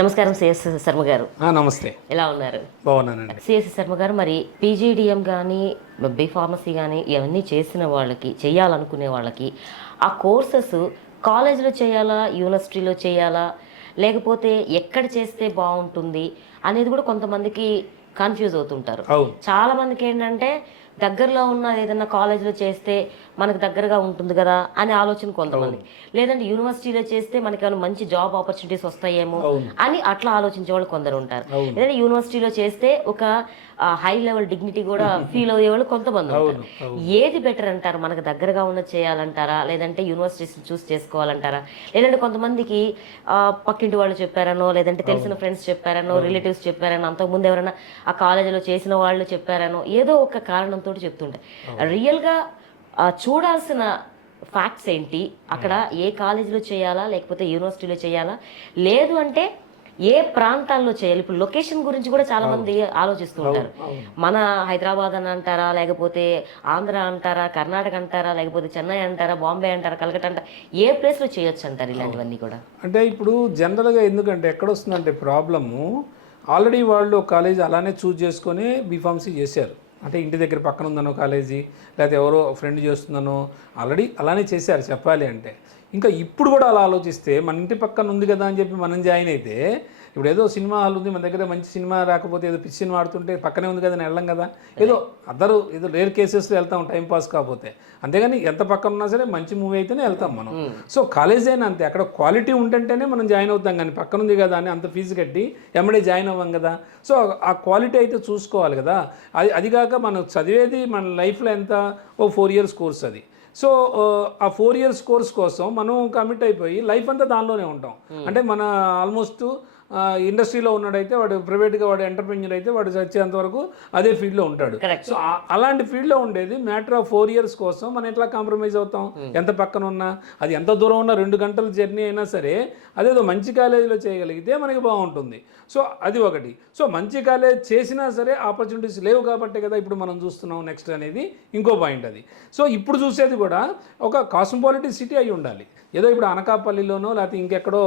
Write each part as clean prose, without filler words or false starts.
నమస్కారం సిఎస్ శర్మ గారు. నమస్తే. ఎలా ఉన్నారు? బాగున్నానండి. సిఎస్ శర్మ గారు, మరి పీజీడిఎం కానీ బి ఫార్మసీ కానీ ఇవన్నీ చేసిన వాళ్ళకి, చేయాలనుకునే వాళ్ళకి ఆ కోర్సెస్ కాలేజీలో చేయాలా, యూనివర్సిటీలో చేయాలా, లేకపోతే ఎక్కడ చేస్తే బాగుంటుంది అనేది కూడా కొంతమందికి కన్ఫ్యూజ్ అవుతుంటారు. చాలా మందికి ఏంటంటే దగ్గరలో ఉన్న ఏదైనా కాలేజీలో చేస్తే మనకు దగ్గరగా ఉంటుంది కదా అనే ఆలోచన కొంతమంది, లేదంటే యూనివర్సిటీలో చేస్తే మనకి ఏమైనా మంచి జాబ్ ఆపర్చునిటీస్ వస్తాయేమో అని అట్లా ఆలోచించే వాళ్ళు కొందరు ఉంటారు. లేదంటే యూనివర్సిటీలో చేస్తే ఒక హై లెవెల్ డిగ్నిటీ కూడా ఫీల్ అయ్యే వాళ్ళు కొంతమంది ఉంటారు. ఏది బెటర్ అంటారు? మనకు దగ్గరగా ఉన్న చేయాలంటారా, లేదంటే యూనివర్సిటీస్ చూస్ చేసుకోవాలంటారా? లేదంటే కొంతమందికి పక్కింటి వాళ్ళు చెప్పారనో, లేదంటే తెలిసిన ఫ్రెండ్స్ చెప్పారనో, రిలేటివ్స్ చెప్పారనో, అంతకుముందు ఎవరైనా ఆ కాలేజీలో చేసిన వాళ్ళు చెప్పారనో, ఏదో ఒక కారణంతో చెప్తుంటారు. రియల్గా చూడాల్సిన ఫ్యాక్ట్స్ ఏంటి? అక్కడ ఏ కాలేజీలో చేయాలా, లేకపోతే యూనివర్సిటీలో చేయాలా, లేదు అంటే ఏ ప్రాంతాల్లో చేయాలి? ఇప్పుడు లొకేషన్ గురించి కూడా చాలా మంది ఆలోచిస్తూ ఉంటారు. మన హైదరాబాద్ అని అంటారా, లేకపోతే ఆంధ్ర అంటారా, కర్ణాటక అంటారా, లేకపోతే చెన్నై అంటారా, బాంబే అంటారా, కలకత్తా అంటారా, ఏ ప్లేస్లో చేయొచ్చు అంటారు ఇలాంటివన్నీ కూడా? అంటే ఇప్పుడు జనరల్గా ఎందుకంటే ఎక్కడొస్తుందంటే ప్రాబ్లము, ఆల్రెడీ వాళ్ళు కాలేజీ అలానే చూజ్ చేసుకొని బీఫార్మసీ చేశారు. అంటే ఇంటి దగ్గర పక్కన ఉందనో కాలేజీ, లేకపోతే ఎవరో ఫ్రెండ్ చేస్తుందనో ఆల్రెడీ అలానే చేశారు చెప్పాలి అంటే. ఇంకా ఇప్పుడు కూడా అలా ఆలోచిస్తే మన ఇంటి పక్కన ఉంది కదా అని చెప్పి మనం జాయిన్ అయితే, ఇప్పుడు ఏదో సినిమా హాల్ ఉంది మన దగ్గర, మంచి సినిమా రాకపోతే ఏదో పిచ్చి సినిమా ఆడుతుంటే పక్కనే ఉంది కదా అని వెళ్ళం కదా. ఏదో ఏదో రేర్ కేసెస్లో వెళ్తాం టైంపాస్ కాకపోతే, అంతేగాని ఎంత పక్కన ఉన్నా సరే మంచి మూవీ అయితేనే వెళ్తాం మనం. సో కాలేజ్ అయినా అంతే, అక్కడ క్వాలిటీ ఉంటేనే మనం జాయిన్ అవుతాం, కానీ పక్కన ఉంది కదా అని అంత ఫీజు కట్టి ఎమ్మడే జాయిన్ అవ్వం కదా. సో ఆ క్వాలిటీ అయితే చూసుకోవాలి కదా. అది కాక మనం చదివేది మన లైఫ్లో ఎంత, 4 years కోర్స్ అది. సో ఆ 4 years కోర్స్ కోసం మనం కమిట్ అయిపోయి లైఫ్ అంతా దానిలోనే ఉంటాం. అంటే మన ఆల్మోస్ట్ ఇండస్ట్రీలో ఉన్నాడైతే వాడు, ప్రైవేట్గా వాడు ఎంటర్ప్రెన్యూర్ అయితే వాడు చచ్చేంత వరకు అదే ఫీల్డ్లో ఉంటాడు. సో అలాంటి ఫీల్డ్లో ఉండేది మ్యాటర్ ఆఫ్ 4 years కోసం మనం ఎట్లా కాంప్రమైజ్ అవుతాం? ఎంత పక్కన ఉన్నా, అది ఎంత దూరం ఉన్నా, 2 గంటల జర్నీ అయినా సరే అదేదో మంచి కాలేజీలో చేయగలిగితే మనకి బాగుంటుంది. సో అది ఒకటి. సో మంచి కాలేజ్ చేసినా సరే ఆపర్చునిటీస్ లేవు కాబట్టి కదా ఇప్పుడు మనం చూస్తున్నాం నెక్స్ట్ అనేది ఇంకో పాయింట్ అది. సో ఇప్పుడు చూసేది కూడా ఒక కాస్మోపాలిటన్ సిటీ అయి ఉండాలి. ఏదో ఇప్పుడు అనకాపల్లిలోనో లేకపోతే ఇంకెక్కడో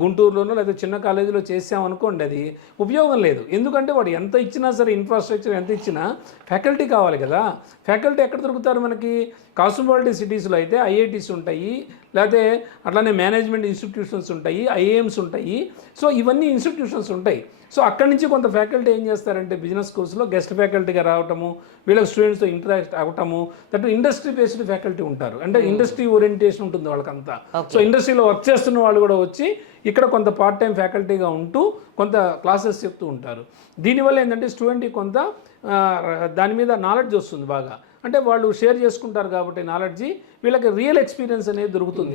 గుంటూరులోనో లేకపోతే చిన్న కాలేజీలో చేసామనుకోండి, అది ఉపయోగం లేదు. ఎందుకంటే వాడు ఎంత ఇచ్చినా సరే, ఇన్ఫ్రాస్ట్రక్చర్ ఎంత ఇచ్చినా ఫ్యాకల్టీ కావాలి కదా. ఫ్యాకల్టీ ఎక్కడ దొరుకుతారు మనకి? కాస్మోపాలిటన్ సిటీస్లో అయితే ఐఐటీస్ ఉంటాయి, లేకపోతే అట్లానే మేనేజ్మెంట్ ఇన్స్టిట్యూషన్స్ ఉంటాయి, ఐఏఎమ్స్ ఉంటాయి. సో ఇవన్నీ ఇన్స్టిట్యూషన్స్ ఉంటాయి. సో అక్కడి నుంచి కొంత ఫ్యాకల్టీ ఏం చేస్తారంటే బిజినెస్ కోర్సులో గెస్ట్ ఫ్యాకల్టీగా రావటము, వీళ్ళకి స్టూడెంట్స్తో ఇంటరాక్ట్ అవ్వటము, దట్ ఇండస్ట్రీ బేస్డ్ ఫ్యాకల్టీ ఉంటారు. అంటే ఇండస్ట్రీ ఓరియంటేషన్ ఉంటుంది వాళ్ళకంతా. సో ఇండస్ట్రీలో వర్క్ చేస్తున్న వాళ్ళు కూడా వచ్చి ఇక్కడ కొంత పార్ట్ టైం ఫ్యాకల్టీగా ఉంటూ కొంత క్లాసెస్ చెప్తూ ఉంటారు. దీనివల్ల ఏంటంటే స్టూడెంట్కి కొంత దాని మీద నాలెడ్జ్ వస్తుంది బాగా. అంటే వాళ్ళు షేర్ చేసుకుంటారు కాబట్టి నాలెడ్జి, వీళ్ళకి రియల్ ఎక్స్పీరియన్స్ అనేది దొరుకుతుంది.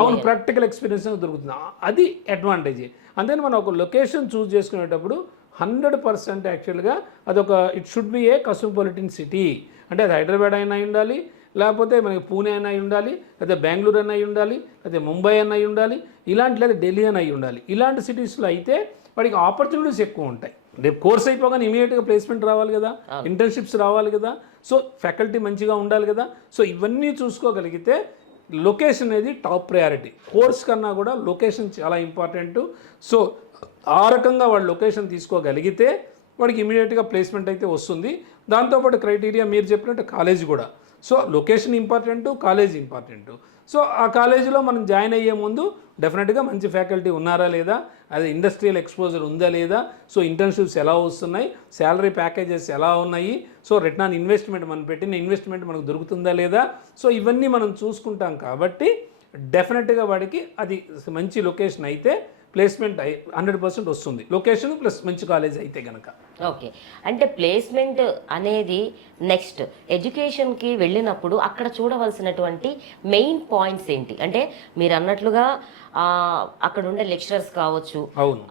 అవును, ప్రాక్టికల్ ఎక్స్పీరియన్స్ అనేది దొరుకుతుంది. అది అడ్వాంటేజ్. అంతేని మనం ఒక లొకేషన్ చూస్ చేసుకునేటప్పుడు 100% యాక్చువల్గా అదొక it should be A cosmopolitan city. అంటే అది హైదరాబాద్ అయినా ఉండాలి, లేకపోతే మనకి పూణే అయినా ఉండాలి, లేదా బెంగళూరు అయినా ఉండాలి, లేదా ముంబై అయినా ఉండాలి, ఇలాంటి లేదా ఢిల్లీ అయినా ఉండాలి. ఇలాంటి సిటీస్లో అయితే వాడికి ఆపర్చునిటీస్ ఎక్కువ ఉంటాయి. రేపు కోర్స్ అయిపోగానే ఇమీడియట్గా ప్లేస్మెంట్ రావాలి కదా, ఇంటర్న్షిప్స్ రావాలి కదా. సో ఫ్యాకల్టీ మంచిగా ఉండాలి కదా. సో ఇవన్నీ చూసుకోగలిగితే లొకేషన్ అనేది టాప్ ప్రయారిటీ. కోర్స్ కన్నా కూడా లొకేషన్ చాలా ఇంపార్టెంట్. సో ఆ రకంగా వాడు లొకేషన్ తీసుకోగలిగితే వాడికి ఇమీడియట్గా ప్లేస్మెంట్ అయితే వస్తుంది. దాంతోపాటు క్రైటీరియా మీరు చెప్పినట్టు కాలేజ్ కూడా. So location important, college important. So ఆ కాలేజీలో మనం జాయిన్ అయ్యే ముందు డెఫినెట్గా మంచి ఫ్యాకల్టీ ఉన్నారా లేదా, అది ఇండస్ట్రియల్ ఎక్స్పోజర్ ఉందా లేదా, సో ఇంటర్న్షిప్స్ ఎలా వస్తున్నాయి, శాలరీ ప్యాకేజెస్ ఎలా ఉన్నాయి, సో రిటర్న్ ఆన్ ఇన్వెస్ట్మెంట్ మనం పెట్టిన ఇన్వెస్ట్మెంట్ మనకు దొరుకుతుందా లేదా. సో ఇవన్నీ మనం చూసుకుంటాం కాబట్టి డెఫినెట్గా వాడికి అది మంచి లొకేషన్ అయితే ప్లేస్మెంట్ 100% వస్తుంది. లొకేషన్ ప్లస్ మంచి కాలేజ్ అయితే కనుక. ఓకే, అంటే ప్లేస్మెంట్ అనేది నెక్స్ట్ ఎడ్యుకేషన్కి వెళ్ళినప్పుడు అక్కడ చూడవలసినటువంటి మెయిన్ పాయింట్స్ ఏంటి? అంటే మీరు అన్నట్లుగా అక్కడ ఉండే లెక్చరర్స్ కావచ్చు,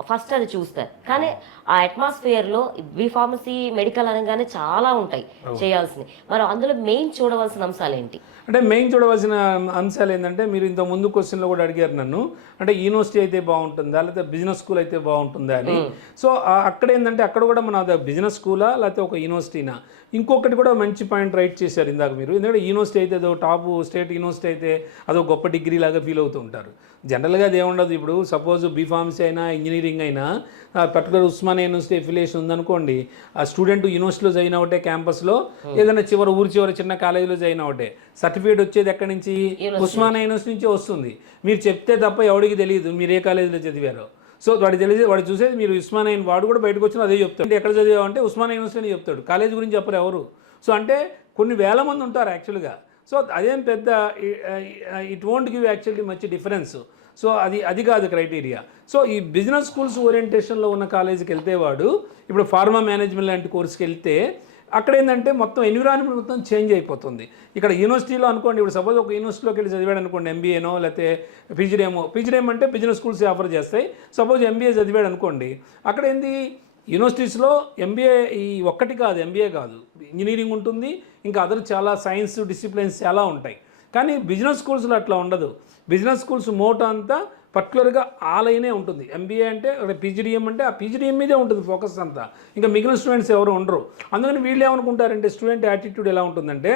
ఫస్ట్ అది చూస్తారు. కానీ ఆ అట్మాస్ఫియర్లో బి ఫార్మసీ, మెడికల్ అనగానే చాలా ఉంటాయి చేయాల్సినవి. మరి అందులో మెయిన్ చూడవలసిన అంశాలు ఏంటి? అంటే మెయిన్ చూడవలసిన అంశాలు ఏంటంటే, మీరు ఇంత ముందు క్వశ్చన్లో కూడా అడిగారు నన్ను, అంటే యూనివర్సిటీ అయితే బాగుంటుందా లేకపోతే బిజినెస్ స్కూల్ అయితే బాగుంటుందా అని. సో అక్కడ ఏంటంటే అక్కడ కూడా మన అది బిజినెస్ స్కూలా లేకపోతే ఒక యూనివర్సిటీనా. ఇంకొకటి కూడా మంచి పాయింట్ రైట్ చేశారు ఇందాక మీరు. ఎందుకంటే యూనివర్సిటీ అయితే అదో టాప్ స్టేట్ యూనివర్సిటీ అయితే అదో గొప్ప డిగ్రీ లాగా ఫీల్ అవుతూ ఉంటారు. జనరల్గా అది ఏముండదు. ఇప్పుడు సపోజ్ బీఫార్మసీ అయినా ఇంజనీరింగ్ అయినా పర్టికులర్ ఉస్మానియా యూనివర్సిటీ ఎఫిలియేషన్ ఉందనుకోండి, ఆ స్టూడెంట్ యూనివర్సిటీలో జాయిన్ ఒకటే, క్యాంపస్లో ఏదైనా ఊరి చివరి చిన్న కాలేజీలో జాయిన్ ఒకటే, సర్టిఫికేట్ వచ్చేది ఎక్కడి నుంచి? ఉస్మానియా యూనివర్సిటీ నుంచి వస్తుంది. మీరు చెప్తే తప్ప ఎవరికి తెలియదు మీరు ఏ కాలేజీలో చదివారో. సో వాడికి తెలియదు, వాడు చూసేది మీరు ఉస్మానియా, వాడు కూడా బయటకు వచ్చినా అదే చెప్తాడు. ఎక్కడ చదివావు అంటే ఉస్మానియా యూనివర్సిటీ అని చెప్తాడు, కాలేజ్ గురించి చెప్పరు ఎవరు. సో అంటే కొన్ని వేల మంది ఉంటారు యాక్చువల్గా. సో అదేం పెద్ద it won't give actually much difference. So అది కాదు క్రైటీరియా. సో ఈ బిజినెస్ స్కూల్స్ ఓరియంటేషన్లో ఉన్న కాలేజీకి వెళ్తే వాడు ఇప్పుడు ఫార్మా మేనేజ్మెంట్ లాంటి కోర్సుకి వెళ్తే అక్కడ ఏంటంటే మొత్తం ఎన్విరాన్మెంట్ మొత్తం చేంజ్ అయిపోతుంది. ఇక్కడ యూనివర్సిటీలో అనుకోండి, ఇప్పుడు సపోజ్ ఒక యూనివర్సిటీలోకి వెళ్ళి చదివాడు అనుకోండి, ఎంబీఏనో లేకపోతే పీజీడీఎం అంటే బిజినెస్ స్కూల్స్ ఆఫర్ చేస్తాయి. సపోజ్ ఎంబీఏ చదివాడు అనుకోండి, అక్కడ ఏంది యూనివర్సిటీస్లో ఎంబీఏ ఈ ఒక్కటి కాదు, ఎంబీఏ కాదు, ఇంజనీరింగ్ ఉంటుంది, ఇంకా అదర్ చాలా సైన్స్ డిసిప్లిన్స్ చాలా ఉంటాయి. కానీ బిజినెస్ స్కూల్స్లో అట్లా ఉండదు. బిజినెస్ స్కూల్స్ మోటో అంతా పర్టికులర్గా ఆ లైనే ఉంటుంది. ఎంబీఏ అంటే పీజీడీఎం అంటే ఆ పీజీడీఎం మీదే ఉంటుంది ఫోకస్ అంతా, ఇంకా మిగిలిన స్టూడెంట్స్ ఎవరు ఉండరు. అందుకని వీళ్ళు ఏమనుకుంటారంటే స్టూడెంట్ యాటిట్యూడ్ ఎలా ఉంటుందంటే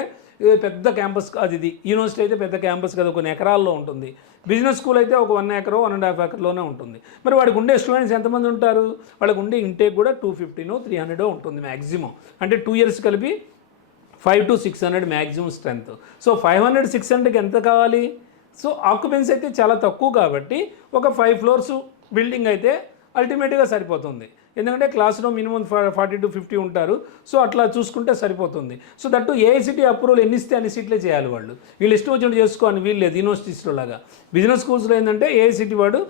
పెద్ద క్యాంపస్ కాదు ఇది, యూనివర్సిటీ అయితే పెద్ద క్యాంపస్ కదా, కొన్ని ఎకరాల్లో ఉంటుంది. బిజినెస్ స్కూల్ అయితే ఒక 1 acre 1.5 acreలోనే ఉంటుంది. మరి వాడికి ఉండే స్టూడెంట్స్ ఎంతమంది ఉంటారు? వాళ్ళకి ఉండే ఇంటేక్ కూడా 250 300 ఉంటుంది మ్యాక్సిమం. అంటే 2 years కలిపి 500 to 600 మ్యాక్సిమం స్ట్రెంత్. సో 500 600కి ఎంత కావాలి? సో ఆక్యుపెన్సీ అయితే చాలా తక్కువ కాబట్టి ఒక 5 floors బిల్డింగ్ అయితే అల్టిమేట్గా సరిపోతుంది. ఎందుకంటే క్లాస్లో మినిమం 40 to 50 ఉంటారు. సో అట్లా చూసుకుంటే సరిపోతుంది. సో దట్టు ఏఐసిటీ అప్రూవల్ ఎన్ని ఇస్తే అన్ని సీట్లే చేయాలి వాళ్ళు. వీళ్ళు ఇష్టం వచ్చినట్టు చేసుకోని వీళ్ళు లేదు యూనివర్సిటీస్లో లాగా. బిజినెస్ స్కూల్స్లో ఏంటంటే ఏఐసిటీ వాడు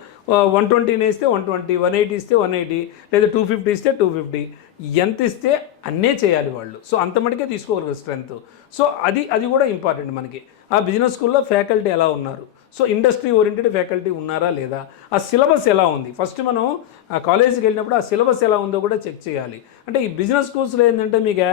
120 ఇస్తే 120, 180 ఇస్తే 180, లేదా 250 ఇస్తే 250, ఎంత ఇస్తే అన్నే చేయాలి వాళ్ళు. సో అంత మటుకే తీసుకోగలరు స్ట్రెంత్. సో అది కూడా ఇంపార్టెంట్ మనకి. ఆ బిజినెస్ స్కూల్లో ఫ్యాకల్టీ ఎలా ఉన్నారు, సో ఇండస్ట్రీ ఓరియంటెడ్ ఫ్యాకల్టీ ఉన్నారా లేదా, ఆ సిలబస్ ఎలా ఉంది, ఫస్ట్ మనం ఆ కాలేజీకి వెళ్ళినప్పుడు ఆ సిలబస్ ఎలా ఉందో కూడా చెక్ చేయాలి. అంటే ఈ బిజినెస్ స్కూల్స్లో ఏంటంటే మీకు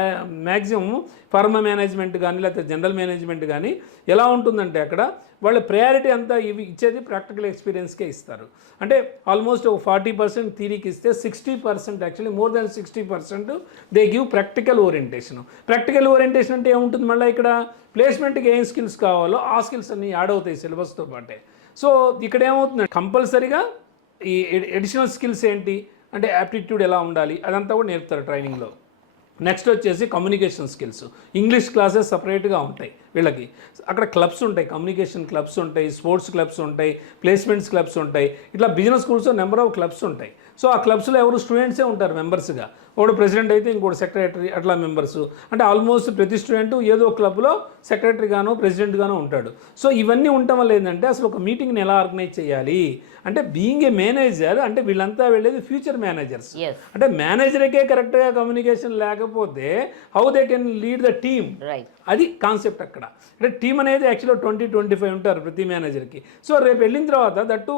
మ్యాక్సిమం ఫార్మా మేనేజ్మెంట్ కానీ లేకపోతే జనరల్ మేనేజ్మెంట్ కానీ ఎలా ఉంటుందంటే అక్కడ వాళ్ళ ప్రయారిటీ అంతా ఇవి ఇచ్చేది ప్రాక్టికల్ ఎక్స్పీరియన్స్కే ఇస్తారు. అంటే ఆల్మోస్ట్ ఒక 40% థీరీకి ఇస్తే 60%, actually more than 60% they give practical orientation. Practical orientation అంటే ఏముంటుంది, మళ్ళీ ఇక్కడ ప్లేస్మెంట్కి ఏం స్కిల్స్ కావాలో ఆ స్కిల్స్ అన్నీ యాడ్ అవుతాయి సిలబస్తో పాటే. సో ఇక్కడ ఏమవుతుంది, కంపల్సరీగా ఈ ఎడిషనల్ స్కిల్స్ ఏంటి అంటే యాప్టిట్యూడ్ ఎలా ఉండాలి అదంతా కూడా నేర్పుతారు ట్రైనింగ్లో. నెక్స్ట్ వచ్చేసి కమ్యూనికేషన్ స్కిల్స్. ఇంగ్లీష్ క్లాసెస్ సపరేట్గా ఉంటాయి వీళ్ళకి. అక్కడ క్లబ్స్ ఉంటాయి, కమ్యూనికేషన్ క్లబ్స్ ఉంటాయి, స్పోర్ట్స్ క్లబ్స్ ఉంటాయి, ప్లేస్మెంట్స్ క్లబ్స్ ఉంటాయి. ఇట్లా బిజినెస్ స్కూల్స్లో నెంబర్ ఆఫ్ క్లబ్స్ ఉంటాయి. సో ఆ క్లబ్స్లో ఎవరు స్టూడెంట్సే ఉంటారు మెంబర్స్గా. ఒకడు ప్రెసిడెంట్ అయితే ఇంకోటి సెక్రటరీ, అట్లా మెంబర్స్. అంటే ఆల్మోస్ట్ ప్రతి స్టూడెంట్ ఏదో క్లబ్లో సెక్రటరీగానో ప్రెసిడెంట్గానో ఉంటాడు. సో ఇవన్నీ ఉండటం వల్ల ఏంటంటే అసలు ఒక మీటింగ్ని ఎలా ఆర్గనైజ్ చేయాలి అంటే బీయింగ్ ఏ మేనేజర్ అంటే వీళ్ళంతా వెళ్ళేది ఫ్యూచర్ మేనేజర్స్. అంటే మేనేజర్కే కరెక్ట్గా కమ్యూనికేషన్ లేకపోతే how they can lead the team, అది కాన్సెప్ట్ అక్కడ. అంటే టీం అనేది యాక్చువల్గా 20-25 ఉంటారు ప్రతి మేనేజర్కి. సో రేపు వెళ్ళిన తర్వాత దట్టు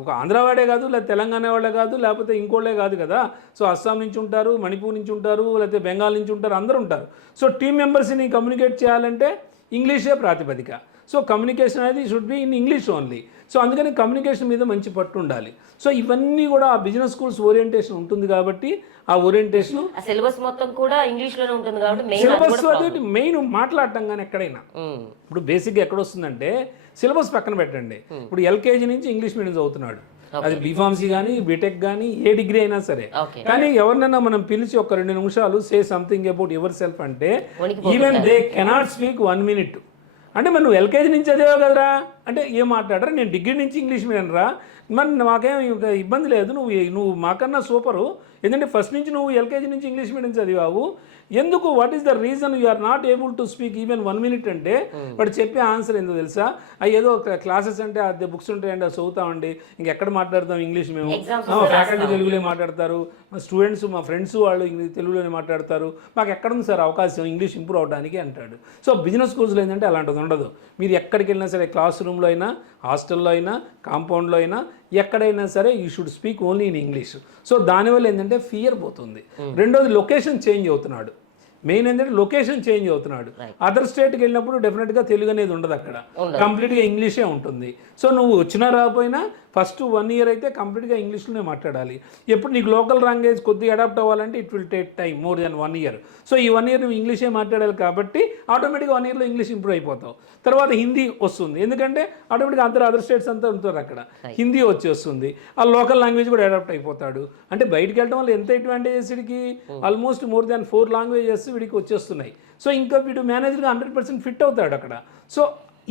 ఒక ఆంధ్రవాడే కాదు, లేదా తెలంగాణ వాళ్ళే కాదు, లేకపోతే ఇంకోళ్ళే కాదు కదా. సో అస్సాం నుంచి ఉంటారు, మణిపూర్ నుంచి ఉంటారు, లేకపోతే బెంగాల్ నుంచి ఉంటారు, అందరూ ఉంటారు. సో టీం మెంబర్స్ని కమ్యూనికేట్ చేయాలంటే ఇంగ్లీషే ప్రాతిపదిక. సో కమ్యూనికేషన్ అనేది should be in English only. So అందుకని కమ్యూనికేషన్ మీద మంచి పట్టు ఉండాలి. సో ఇవన్నీ కూడా ఆ బిజినెస్ స్కూల్స్ ఓరియంటేషన్ ఉంటుంది కాబట్టి ఆ ఓరియంటేషన్ సిలబస్ మొత్తం కూడా ఇంగ్లీష్లోనే ఉంటుంది కాబట్టి సిలబస్ అదే మెయిన్ మాట్లాడటం. కానీ ఎక్కడైనా ఇప్పుడు బేసిక్గా ఎక్కడ వస్తుందంటే సిలబస్ పక్కన పెట్టండి. ఇప్పుడు ఎల్కేజీ నుంచి ఇంగ్లీష్ మీడియం చదువుతున్నాడు, అది బీఫార్మసీ కానీ బీటెక్ కానీ ఏ డిగ్రీ అయినా సరే. కానీ ఎవరినైనా మనం పిలిచి ఒక 2 నిమిషాలు say something about yourself అంటే even they cannot speak 1 minute. అంటే మరి నువ్వు ఎల్కేజీ నుంచి చదివావు కదరా అంటే ఏం మాట్లాడరా, నేను డిగ్రీ నుంచి ఇంగ్లీష్ మీడియం రా, మరి మాకేం ఇబ్బంది లేదు, నువ్వు మాకన్నా సూపరు, ఎందుకంటే ఫస్ట్ నుంచి నువ్వు ఎల్కేజీ నుంచి ఇంగ్లీష్ మీడియం చదివావు, ఎందుకు what is the reason you are not able to speak even 1 minute అంటే వాడు చెప్పే ఆన్సర్ ఏందో తెలుసా, ఏదో క్లాసెస్ అంటే అదే బుక్స్ ఉంటాయండి అది చదువుతామండి, ఇంకెక్కడ మాట్లాడతాం ఇంగ్లీష్, మేము ఫ్యాకల్టీ తెలుగులో మాట్లాడతారు, మా స్టూడెంట్స్ మా ఫ్రెండ్స్ వాళ్ళు తెలుగులోనే మాట్లాడతారు, మాకు ఎక్కడుంది సార్ అవకాశం ఇంగ్లీష్ ఇంప్రూవ్ అవడానికి అంటాడు. సో బిజినెస్ స్కూల్స్లో ఏంటంటే అలాంటిది ఉండదు. మీరు ఎక్కడికి వెళ్ళినా సరే, క్లాస్ రూమ్లో అయినా, హాస్టల్లో అయినా, కాంపౌండ్లో అయినా, ఎక్కడైనా సరే you should speak only in English. So దానివల్ల ఏంటంటే ఫియర్ పోతుంది. రెండోది లొకేషన్ చేంజ్ అవుతున్నాడు. మెయిన్ ఏంటంటే లొకేషన్ చేంజ్ అవుతున్నాడు. అదర్ స్టేట్కి వెళ్ళినప్పుడు డెఫినెట్గా తెలుగు అనేది ఉండదు, అక్కడ కంప్లీట్గా ఇంగ్లీషే ఉంటుంది. సో నువ్వు వచ్చినా రాకపోయినా ఫస్ట్ 1 ఇయర్ అయితే కంప్లీట్గా ఇంగ్లీష్లోనే మాట్లాడాలి. ఎప్పుడు నీకు లోకల్ లాంగ్వేజ్ కొద్దిగా అడాప్ట్ అవ్వాలంటే it will take time more than 1 year. So ఈ 1 ఇయర్ నువ్వు ఇంగ్లీషే మాట్లాడాలి కాబట్టి ఆటోమేటిక్గా 1 ఇయర్లో ఇంగ్లీష్ ఇంప్రూవ్ అయిపోతావు. తర్వాత హిందీ వస్తుంది, ఎందుకంటే ఆటోమేటిక్గా అదర్ స్టేట్స్ అంతా ఉంటారు అక్కడ, హిందీ వచ్చేస్తుంది, ఆ లోకల్ లాంగ్వేజ్ కూడా అడాప్ట్ అయిపోతాడు. అంటే బయటికి వెళ్ళడం వల్ల ఎంత అడ్వాంటేజెస్ వీడికి, ఆల్మోస్ట్ మోర్ దాన్ 4 లాంగ్వేజెస్ వీడికి వచ్చేస్తున్నాయి. సో ఇంకా వీడు మేనేజర్గా 100% ఫిట్ అవుతాడు అక్కడ. సో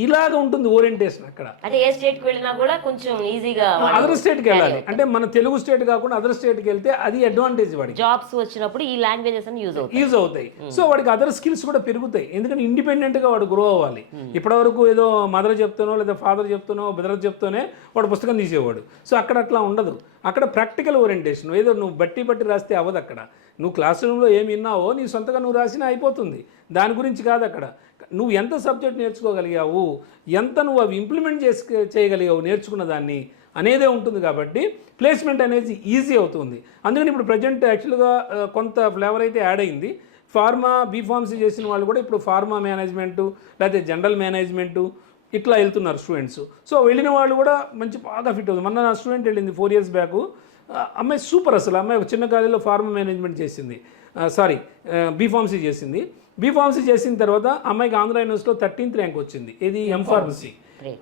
ఇలాగ ఉంటుంది ఓరియంటేషన్ అక్కడ. అంటే ఏ స్టేట్కి వెళ్ళినా కూడా కొంచెం ఈజీగా అదర్ స్టేట్కి వెళ్ళాలి అంటే మన తెలుగు స్టేట్ కాకుండా అదర్ స్టేట్కి వెళ్తే అది అడ్వాంటేజ్ వాడికి. జాబ్స్ వచ్చినప్పుడు ఈ లాంగ్వేజెస్ అని యూజ్ అవుతాయి. సో వాడికి అదర్ స్కిల్స్ కూడా పెరుగుతాయి, ఎందుకంటే ఇండిపెండెంట్గా వాడు గ్రో అవ్వాలి. ఇప్పటివరకు ఏదో మదర్ చెప్తానో లేదా ఫాదర్ చెప్తానో బ్రదర్ చెప్తానే వాడు పుస్తకం తీసేవాడు. సో అక్కడ అట్లా ఉండదు, అక్కడ ప్రాక్టికల్ ఓరియంటేషన్. ఏదో నువ్వు బట్టి రాస్తే అవ్వదు అక్కడ. నువ్వు క్లాస్ రూమ్లో ఏం విన్నావో నీ సొంతగా నువ్వు రాసినా అయిపోతుంది, దాని గురించి కాదు అక్కడ. నువ్వు ఎంత సబ్జెక్ట్ నేర్చుకోగలిగావు, ఎంత నువ్వు అవి ఇంప్లిమెంట్ చేయగలిగావు నేర్చుకున్న దాన్ని అనేదే ఉంటుంది. కాబట్టి ప్లేస్మెంట్ అనేది ఈజీ అవుతుంది. అందుకని ఇప్పుడు ప్రజెంట్ యాక్చువల్గా కొంత ఫ్లేవర్ అయితే యాడ్ అయింది. ఫార్మా బీఫార్మసీ చేసిన వాళ్ళు కూడా ఇప్పుడు ఫార్మా మేనేజ్మెంటు లేకపోతే జనరల్ మేనేజ్మెంటు ఇట్లా వెళ్తున్నారు స్టూడెంట్స్. సో వెళ్ళిన వాళ్ళు కూడా మంచి బాగా ఫిట్ అవుతుంది. మొన్న నా స్టూడెంట్ వెళ్ళింది 4 years బ్యాక్, అమ్మాయి సూపర్. అసలు అమ్మాయి ఒక చిన్న కాలేజీలో ఫార్మా మేనేజ్మెంట్ చేసింది, బీఫార్మసీ చేసింది. బీఫార్మసీ చేసిన తర్వాత అమ్మాయికి ఆంధ్ర యూనివర్సిటీలో 13th ర్యాంక్ వచ్చింది, ఇది ఎంఫార్మసీ.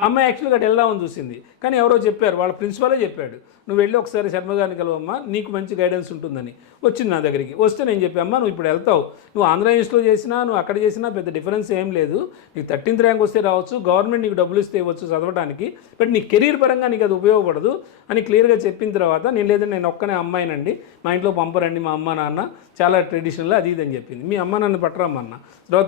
అమ్మాయి యాక్చువల్గా అటు వెళ్దామని చూసింది, కానీ ఎవరో చెప్పారు, వాళ్ళ ప్రిన్సిపాలే చెప్పాడు, నువ్వు వెళ్ళి ఒకసారి శర్మ గారిని కలవమ్మా, నీకు మంచి గైడెన్స్ ఉంటుందని. వచ్చింది నా దగ్గరికి. వస్తే నేను చెప్పామ్మా, నువ్వు ఇప్పుడు వెళ్తావు, నువ్వు ఆంధ్ర యూనివర్సిటీలో చేసినా నువ్వు అక్కడ చేసినా పెద్ద డిఫరెన్స్ ఏం లేదు, నీకు 13th ర్యాంక్ వస్తే రావచ్చు, గవర్నమెంట్ నీకు డబ్బులు ఇస్తే ఇవ్వచ్చు చదవడానికి, బట్ నీ కెరీర్ పరంగా నీకు అది ఉపయోగపడదు అని క్లియర్గా చెప్పిన తర్వాత, నేను ఒక్కనే అమ్మాయినండి, మా ఇంట్లో పంపరండి, మా అమ్మ నాన్న చాలా ట్రెడిషనల్ అది ఇది అని చెప్పింది. మీ అమ్మ నన్ను పట్టరమ్మన్న తర్వాత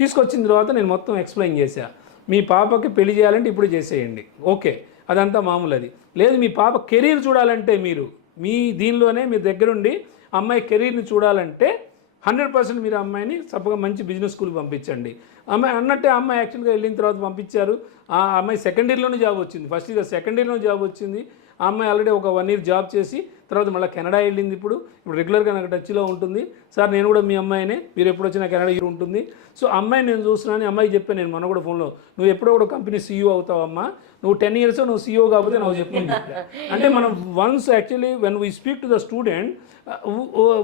తీసుకొచ్చిన తర్వాత నేను మొత్తం ఎక్స్ప్లెయిన్ చేశా. మీ పాపకి పెళ్లి చేయాలంటే ఇప్పుడు చేసేయండి, ఓకే, అదంతా మామూలు. అది లేదు, మీ పాప కెరీర్ చూడాలంటే మీరు మీ దీనిలోనే మీ దగ్గరుండి అమ్మాయి కెరీర్ని చూడాలంటే 100% మీరు అమ్మాయిని చక్కగా మంచి బిజినెస్ స్కూల్కి పంపించండి. అమ్మాయి అన్నట్టే అమ్మాయి యాక్చువల్గా వెళ్ళిన తర్వాత పంపించారు. ఆ అమ్మాయి సెకండ్ ఇయర్లోనే జాబ్ వచ్చింది, ఫస్ట్ ఇయర్ సెకండ్ ఇయర్లోనే జాబ్ వచ్చింది. ఆ అమ్మాయి ఆల్రెడీ ఒక 1 year జాబ్ చేసి తర్వాత మళ్ళీ కెనడా వెళ్ళింది. ఇప్పుడు రెగ్యులర్గా నాకు టచ్లో ఉంటుంది. సార్ నేను కూడా మీ అమ్మాయినే, మీరు ఎప్పుడు వచ్చినా కెనడా ఉంటుంది. సో అమ్మాయి నేను చూస్తున్నాను, అమ్మాయికి చెప్పాను నేను మొన్న కూడా ఫోన్లో, నువ్వు ఎప్పుడో కూడా కంపెనీ CEO అవుతావు అమ్మా, నువ్వు 10 years నువ్వు CEO కాకపోతే నాకు చెప్పింది. అంటే మనం once actually when we speak to the student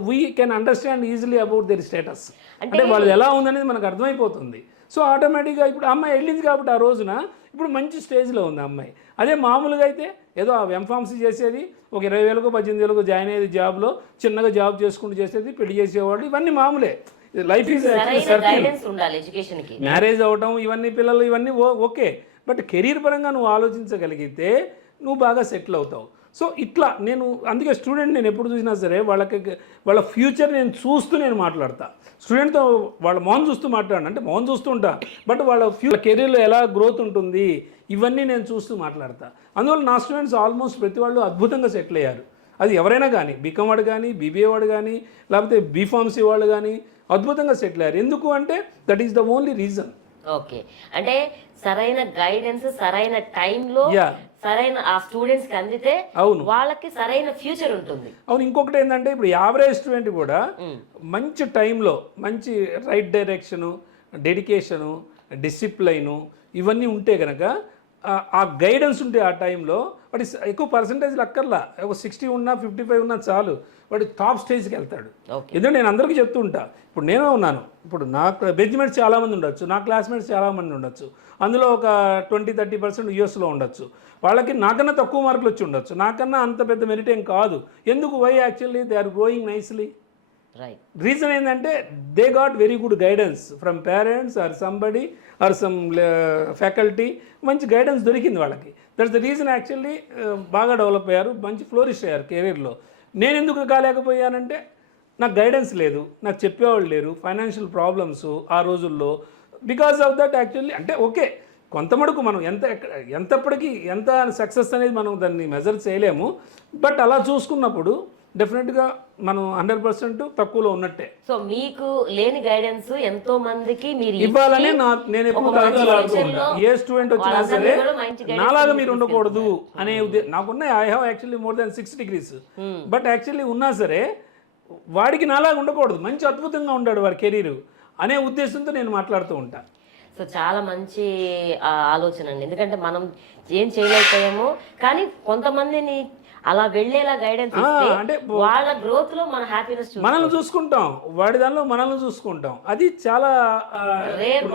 we can understand easily about their status, అంటే వాళ్ళు ఎలా ఉందనేది మనకు అర్థమైపోతుంది. సో ఆటోమేటిక్గా ఇప్పుడు అమ్మాయి వెళ్ళింది కాబట్టి ఆ రోజున ఇప్పుడు మంచి స్టేజ్లో ఉంది అమ్మాయి. అదే మామూలుగా అయితే ఏదో ఎంఫార్మసీ చేసేది, ఒక 20,000కో 18,000కో జాయిన్ అయ్యేది, జాబ్లో చిన్నగా జాబ్ చేసుకుంటూ చేసేది, పెళ్లి చేసేవాళ్ళు, ఇవన్నీ మామూలే. లైఫ్ ఈజ్ మ్యారేజ్ అవటం ఇవన్నీ పిల్లలు ఇవన్నీ ఓకే, బట్ కెరీర్ పరంగా నువ్వు ఆలోచించగలిగితే నువ్వు బాగా సెటిల్ అవుతావు. సో ఇట్లా నేను అందుకే స్టూడెంట్ నేను ఎప్పుడు చూసినా సరే వాళ్ళ ఫ్యూచర్ నేను చూస్తూ నేను మాట్లాడతా. స్టూడెంట్తో వాళ్ళ మౌన్ చూస్తూ మాట్లాడను అంటే మౌన్ చూస్తూ ఉంటా, బట్ వాళ్ళ కెరీర్లో ఎలా గ్రోత్ ఉంటుంది ఇవన్నీ నేను చూస్తూ మాట్లాడతా. అందువల్ల నా స్టూడెంట్స్ ఆల్మోస్ట్ ప్రతి వాళ్ళు అద్భుతంగా సెటిల్ అయ్యారు. అది ఎవరైనా కానీ, బీకామ్ వాడు కానీ, BBA వాడు కానీ, లేకపోతే బీఫార్మసీ వాళ్ళు కానీ అద్భుతంగా సెటిల్ అయ్యారు. ఎందుకు అంటే that is the only reason. Okay, అంటే సరైన గైడెన్స్ సరైన టైంలో సరైన ఆ స్టూడెంట్స్ కి అందితే అవును వాళ్ళకి సరైన ఫ్యూచర్ ఉంటుంది. అవును, ఇంకొకటి ఏంటంటే ఇప్పుడు యావరేజ్ స్టూడెంట్ కూడా మంచి టైంలో మంచి రైట్ డైరెక్షను, డెడికేషను, డిసిప్లైను ఇవన్నీ ఉంటే కనుక ఆ గైడెన్స్ ఉంటే ఆ టైంలో వాడి ఎక్కువ పర్సంటేజ్లు అక్కర్లా, ఒక 60 ఉన్నా 55 ఉన్నా చాలు, వాడు టాప్ స్టేజ్కి వెళ్తాడు. ఎందుకంటే నేను అందరికీ చెప్తూ ఉంటా, ఇప్పుడు నేనే ఉన్నాను, ఇప్పుడు నా బెంచ్మేట్స్ చాలామంది ఉండొచ్చు, నా క్లాస్మేట్స్ చాలామంది ఉండొచ్చు, అందులో ఒక 20-30% యూఎస్లో ఉండొచ్చు, వాళ్ళకి నాకన్నా తక్కువ మార్కులు వచ్చి ఉండొచ్చు, నాకన్నా అంత పెద్ద మెరిట్ ఏం కాదు. ఎందుకు? Why actually they are growing nicely. Reason ఏంటంటే they got very good guidance from parents or somebody or some faculty, మంచి గైడెన్స్ దొరికింది వాళ్ళకి. దట్స్ ద రీజన్ యాక్చువల్లీ బాగా డెవలప్ అయ్యారు, మంచి ఫ్లోరిష్ అయ్యారు కెరీర్లో. నేను ఎందుకు కాలేకపోయానంటే నాకు గైడెన్స్ లేదు, నాకు చెప్పేవాళ్ళు లేరు, ఫైనాన్షియల్ ప్రాబ్లమ్స్ ఆ రోజుల్లో. బికాస్ ఆఫ్ దట్ యాక్చువల్లీ అంటే ఓకే కొంత మటుకు మనం ఎంతప్పటికీ ఎంత సక్సెస్ అనేది మనం దాన్ని మెజర్ చేయలేము, బట్ అలా చూసుకున్నప్పుడు డెఫినెట్గా మనం 100% తక్కువలో ఉన్నట్టే. సో మీకు లేని గైడెన్స్ ఎంతో మందికి మీరు ఇవ్వాలని నేను ఎప్పుడు ఆడుకుంటా. ఏ స్టూడెంట్ వచ్చినా సరే నాలాగా మీరు ఉండకూడదు అనే ఉద్దేశం నాకున్నాయి. I have actually more than 6 degrees, but actually ఉన్నా సరే వాడికి నాలాగా ఉండకూడదు, మంచి అద్భుతంగా ఉంటాడు వాడి కెరీర్ అనే ఉద్దేశంతో నేను మాట్లాడుతూ ఉంటా. సో చాలా మంచి ఆలోచన అండి. ఎందుకంటే మనం ఏం చేయలేకపోయామో కానీ కొంతమందిని అలా వెళ్ళేలా గైడెన్స్ ఇస్తే అంటే వాళ్ళ గ్రోత్ లో మన హ్యాపీనెస్ మనల్ని చూసుకుంటాం, వాడి దానిలో మనల్ని చూసుకుంటాం. అది చాలా రేర్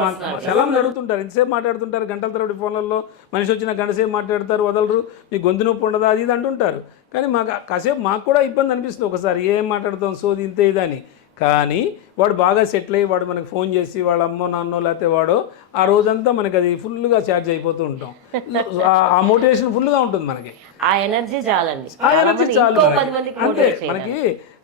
చాలా మంది అడుగుతుంటారు, ఎంతసేపు మాట్లాడుతుంటారు, గంటల తరబడి ఫోన్లలో మనిషి వచ్చిన గంట సేపు మాట్లాడతారు, వదలరు, మీ గొంతు నొప్పి ఉండదా అది ఇది అంటుంటారు. కానీ కాసేపు మాకు కూడా ఇబ్బంది అనిపిస్తుంది ఒకసారి, ఏం మాట్లాడుతాం సోది ఇంతే ఇదని. కానీ వాడు బాగా సెటిల్ అయ్యి వాడు మనకు ఫోన్ చేసి వాళ్ళ అమ్మో నాన్నో లేకపోతే వాడో ఆ రోజంతా మనకి అది ఫుల్గా ఛార్జ్ అయిపోతూ ఉంటాం. ఆ మోటివేషన్ ఫుల్గా ఉంటుంది మనకి, ఆ ఎనర్జీ చాలండి. ఆ ఎనర్జీ చాలు అంతే. మనకి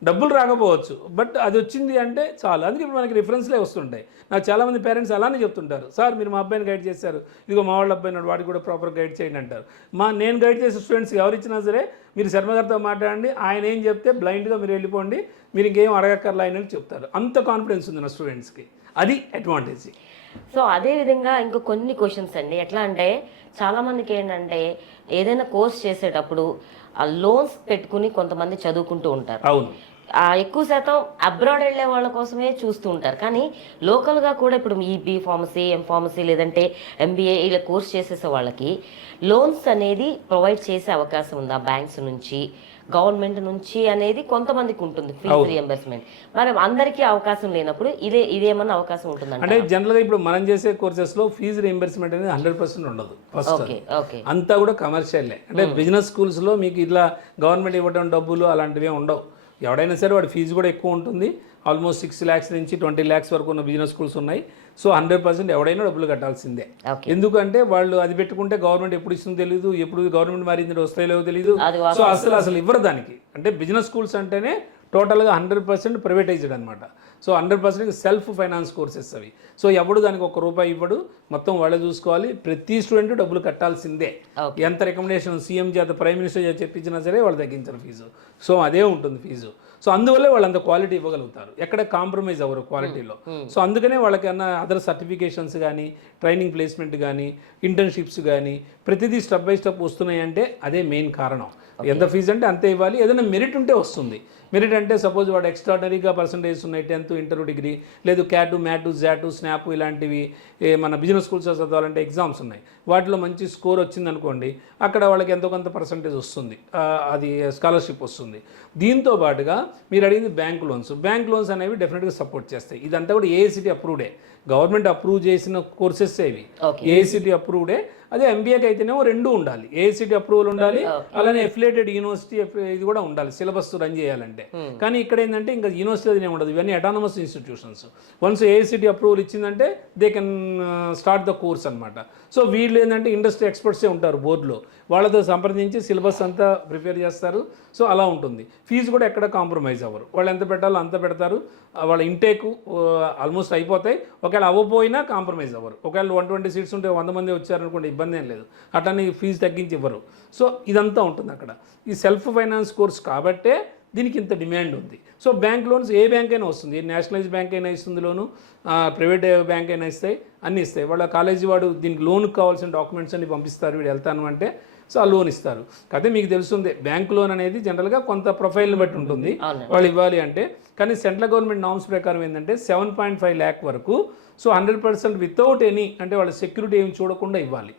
డబ్బులు రాకపోవచ్చు బట్ అది వచ్చింది అంటే చాలు. అందుకే ఇప్పుడు మనకి రిఫరెన్స్లే వస్తుంటాయి. నాకు చాలామంది పేరెంట్స్ అలానే చెప్తుంటారు, సార్ మీరు మా అబ్బాయిని గైడ్ చేశారు, ఇదిగో మా వాళ్ళ అబ్బాయిని వాడికి కూడా ప్రాపర్ గైడ్ చేయండి అంటారు. నేను గైడ్ చేసే స్టూడెంట్స్ ఎవరు ఇచ్చినా సరే మీరు శర్మ గారితో మాట్లాడండి, ఆయన ఏం చెప్తే బ్లైండ్గా మీరు వెళ్ళిపోండి, మీరు ఇంకేం అడగక్కర్లా అని చెప్తారు. అంత కాన్ఫిడెన్స్ ఉంది నా స్టూడెంట్స్కి, అది అడ్వాంటేజ్. సో అదే విధంగా ఇంకో కొన్ని క్వశ్చన్స్ అండి. ఎట్లా అంటే చాలా మందికి ఏంటంటే ఏదైనా కోర్స్ చేసేటప్పుడు ఆ లోన్స్ పెట్టుకుని కొంతమంది చదువుకుంటూ ఉంటారు. అవును, ఎక్కువ శాతం అబ్రాడ్ వెళ్ళే వాళ్ళ కోసమే చూస్తూ ఉంటారు. కానీ లోకల్గా కూడా ఇప్పుడు ఈ బీ ఫార్మసీ, ఎం ఫార్మసీ లేదంటే ఎంబీఏ ఇలా కోర్స్ చేసేసే వాళ్ళకి లోన్స్ అనేది ప్రొవైడ్ చేసే అవకాశం ఉందా బ్యాంక్స్ నుంచి, గవర్నమెంట్ నుంచి అనేది కొంతమందికి ఉంటుంది ఫీజు రియంబర్స్మెంట్. మరి అందరికీ అవకాశం లేనప్పుడు ఇదేమన్నా అవకాశం ఉంటుందంటే? అంటే జనరల్గా ఇప్పుడు మనం చేసే కోర్సెస్లో ఫీజు రియంబర్స్మెంట్ అనేది 100% ఉండదు. ఫస్ట్ అంతా కూడా కమర్షియల్లే. అంటే బిజినెస్ స్కూల్స్లో మీకు ఇట్లా గవర్నమెంట్ ఇవ్వడం డబ్బులు అలాంటివి ఉండవు. ఎవడైనా సరే వాడి ఫీజు కూడా ఎక్కువ ఉంటుంది. ఆల్మోస్ట్ 6 lakhs నుంచి 20 lakhs వరకు ఉన్న బిజినెస్ స్కూల్స్ ఉన్నాయి. సో 100% ఎవడైనా డబ్బులు కట్టాల్సిందే. ఎందుకంటే వాళ్ళు అది పెట్టుకుంటే గవర్నమెంట్ ఎప్పుడు ఇస్తుందో తెలియదు, ఎప్పుడు గవర్నమెంట్ మారింది వస్తాయో తెలియదు. సో అసలు ఇవ్వరు దానికి. అంటే బిజినెస్ స్కూల్స్ అంటేనే టోటల్గా 100% ప్రైవేటైజ్డ్ అనమాట. సో 100% సెల్ఫ్ ఫైనాన్స్ కోర్సెస్ అవి. సో ఎవడు దానికి ₹1 ఇవ్వడు, మొత్తం వాళ్ళే చూసుకోవాలి. ప్రతి స్టూడెంట్ డబ్బులు కట్టాల్సిందే. ఎంత రికమెండేషన్ సీఎం చేత ప్రైమ్ మినిస్టర్ చేత చెప్పించినా సరే వాళ్ళు తగ్గించారు ఫీజు. సో అదే ఉంటుంది ఫీజు. సో అందువల్లే వాళ్ళు అంత క్వాలిటీ ఇవ్వగలుగుతారు, ఎక్కడ కాంప్రమైజ్ అవ్వరు క్వాలిటీలో. సో అందుకనే వాళ్ళకి అన్న అదర్ సర్టిఫికేషన్స్ కానీ, ట్రైనింగ్ ప్లేస్మెంట్ కానీ, ఇంటర్న్షిప్స్ కానీ ప్రతిదీ స్టెప్ బై స్టెప్ వస్తున్నాయంటే అదే మెయిన్ కారణం. ఎంత ఫీజు అంటే అంతే ఇవ్వాలి. ఏదైనా మెరిట్ ఉంటే వస్తుంది. మెరిట్ అంటే సపోజ్ వాడు ఎక్స్ట్రాడనరీగా పర్సంటేజ్ ఉన్నాయి, 10th ఇంటర్ డిగ్రీ, లేదు క్యాటు, మ్యాటు, జాటు, స్నాప్ ఇలాంటివి మన బిజినెస్ స్కూల్స్ చదవాలంటే ఎగ్జామ్స్ ఉన్నాయి, వాటిలో మంచి స్కోర్ వచ్చిందనుకోండి, అక్కడ వాళ్ళకి ఎంతో కొంత పర్సంటేజ్ వస్తుంది, అది స్కాలర్షిప్ వస్తుంది. దీంతో పాటుగా మీరు అడిగింది బ్యాంక్ లోన్స్. బ్యాంక్ లోన్స్ అనేవి డెఫినెట్గా సపోర్ట్ చేస్తాయి. ఇదంతా కూడా ఏఐసిటీ అప్రూవ్డే, గవర్నమెంట్ అప్రూవ్ చేసిన కోర్సెస్ ఇవి, ఏఐసిటీ అప్రూవ్డే. అదే ఎంబీఏకి అయితేనేమో 2 ఉండాలి, ఏఐసిటీ అప్రూవల్ ఉండాలి, అలానే అఫిలియేటెడ్ యూనివర్సిటీ ఇది కూడా ఉండాలి సిలబస్ రన్ చేయాలంటే. కానీ ఇక్కడ ఏంటంటే ఇంకా యూనివర్సిటీ అదే ఉండదు, ఇవన్నీ autonomous institutions. Once AICTE approval ఇచ్చిందంటే they can start the course అనమాట. సో వీళ్ళు ఏంటంటే ఇండస్ట్రీ ఎక్స్పర్ట్సే ఉంటారు బోర్డులో, వాళ్ళతో సంప్రదించి సిలబస్ అంతా ప్రిపేర్ చేస్తారు. సో అలా ఉంటుంది. ఫీజు కూడా ఎక్కడ కాంప్రమైజ్ అవ్వరు, వాళ్ళు ఎంత పెట్టాలో అంత పెడతారు. వాళ్ళ ఇంటేక్ ఆల్మోస్ట్ అయిపోతాయి. ఒకవేళ అవ్వపోయినా కాంప్రమైజ్ అవ్వరు. ఒకవేళ 120 సీట్స్ ఉంటే 100 మంది వచ్చారనుకోండి, ఇబ్బంది ఏం లేదు, అట్లనే ఫీజు తగ్గించి ఇవ్వరు. సో ఇదంతా ఉంటుంది అక్కడ. ఈ సెల్ఫ్ ఫైనాన్స్ కోర్స్ కాబట్టే దీనికి ఇంత డిమాండ్ ఉంది. సో బ్యాంక్ లోన్స్ ఏ బ్యాంక్ అయినా వస్తుంది, నేషనలైజ్ బ్యాంక్ అయినా ఇస్తుంది లోను, ప్రైవేట్ బ్యాంక్ అయినా ఇస్తాయి, అన్నీ ఇస్తాయి. వాళ్ళ కాలేజీ వాడు దీనికి లోన్కి కావాల్సిన డాక్యుమెంట్స్ అన్ని పంపిస్తారు, వీడు వెళ్తాను అంటే సో ఆ లోన్ ఇస్తారు. కాకపోతే మీకు తెలుస్తుంది బ్యాంక్ లోన్ అనేది జనరల్గా కొంత ప్రొఫైల్ని బట్టి ఉంటుంది వాళ్ళు ఇవ్వాలి అంటే. కానీ సెంట్రల్ గవర్నమెంట్ నామ్స్ ప్రకారం ఏంటంటే 7.5 lakh వరకు. సో 100% వితౌట్ ఎనీ, అంటే వాళ్ళ సెక్యూరిటీ ఏమి చూడకుండా ఇవ్వాలి,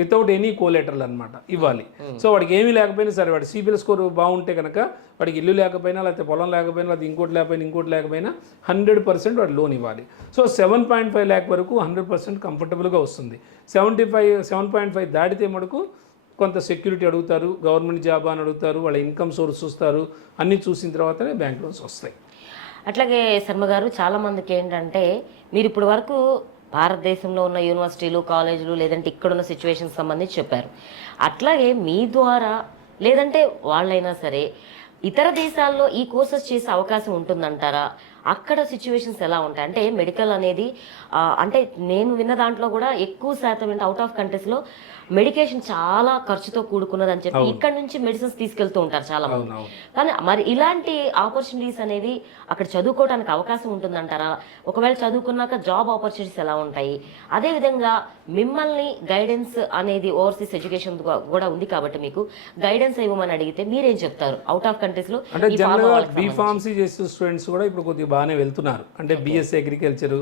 వితౌట్ ఎనీ కోలేటరల్ అనమాట ఇవ్వాలి. సో వాడికి ఏమీ లేకపోయినా సరే, వాడి సిబిల్ స్కోర్ బాగుంటే కనుక, వాడికి ఇల్లు లేకపోయినా, లేకపోతే పొలం లేకపోయినా, లేకపోతే ఇంకోటి లేకపోయినా 100% వాడు లోన్ ఇవ్వాలి. సో 7.5 lakh వరకు 100% కంఫర్టబుల్గా వస్తుంది. 7.5 దాటితే మటుకు కొంత సెక్యూరిటీ అడుగుతారు, గవర్నమెంట్ జాబ్ అని అడుగుతారు, వాళ్ళ ఇన్కమ్ సోర్స్ చూస్తారు, అన్నీ చూసిన తర్వాతనే బ్యాంక్ లోన్స్ వస్తాయి. అట్లాగే శర్మ గారు, చాలామందికి ఏంటంటే మీరు ఇప్పటి వరకు భారతదేశంలో ఉన్న యూనివర్సిటీలు, కాలేజీలు లేదంటే ఇక్కడున్న సిచ్యువేషన్స్ సంబంధించి చెప్పారు. అట్లాగే మీ ద్వారా లేదంటే వాళ్ళైనా సరే ఇతర దేశాల్లో ఈ కోర్సెస్ చేసే అవకాశం ఉంటుందంటారా? అక్కడ సిచ్యువేషన్స్ ఎలా ఉంటాయి? అంటే మెడికల్ అనేది అంటే నేను విన్న దాంట్లో కూడా ఎక్కువ శాతం ఏంటి అవుట్ ఆఫ్ కంట్రీస్లో మెడికేషన్ చాలా ఖర్చుతో కూడుకున్నది అని చెప్పి ఇక్కడ నుంచి మెడిసిన్స్ తీసుకెళ్తూ ఉంటారు చాలా మంది. కానీ మరి ఇలాంటి ఆపర్చునిటీస్ అనేవి అక్కడ చదువుకోవడానికి అవకాశం ఉంటుందంటారా? ఒకవేళ చదువుకున్నాక జాబ్ ఆపర్చునిటీస్ ఎలా ఉంటాయి? అదేవిధంగా మిమ్మల్ని గైడెన్స్ అనేది ఓవర్సీస్ ఎడ్యుకేషన్ కూడా ఉంది కాబట్టి మీకు గైడెన్స్ ఇవ్వమని అడిగితే మీరేం చెప్తారు? అవుట్ ఆఫ్ కంట్రీస్ లో అంటే జనరల్గా బీఫార్మసీ చేసే స్టూడెంట్స్ కూడా ఇప్పుడు కొద్దిగా బాగానే వెళ్తున్నారు. అంటే BSc agriculture,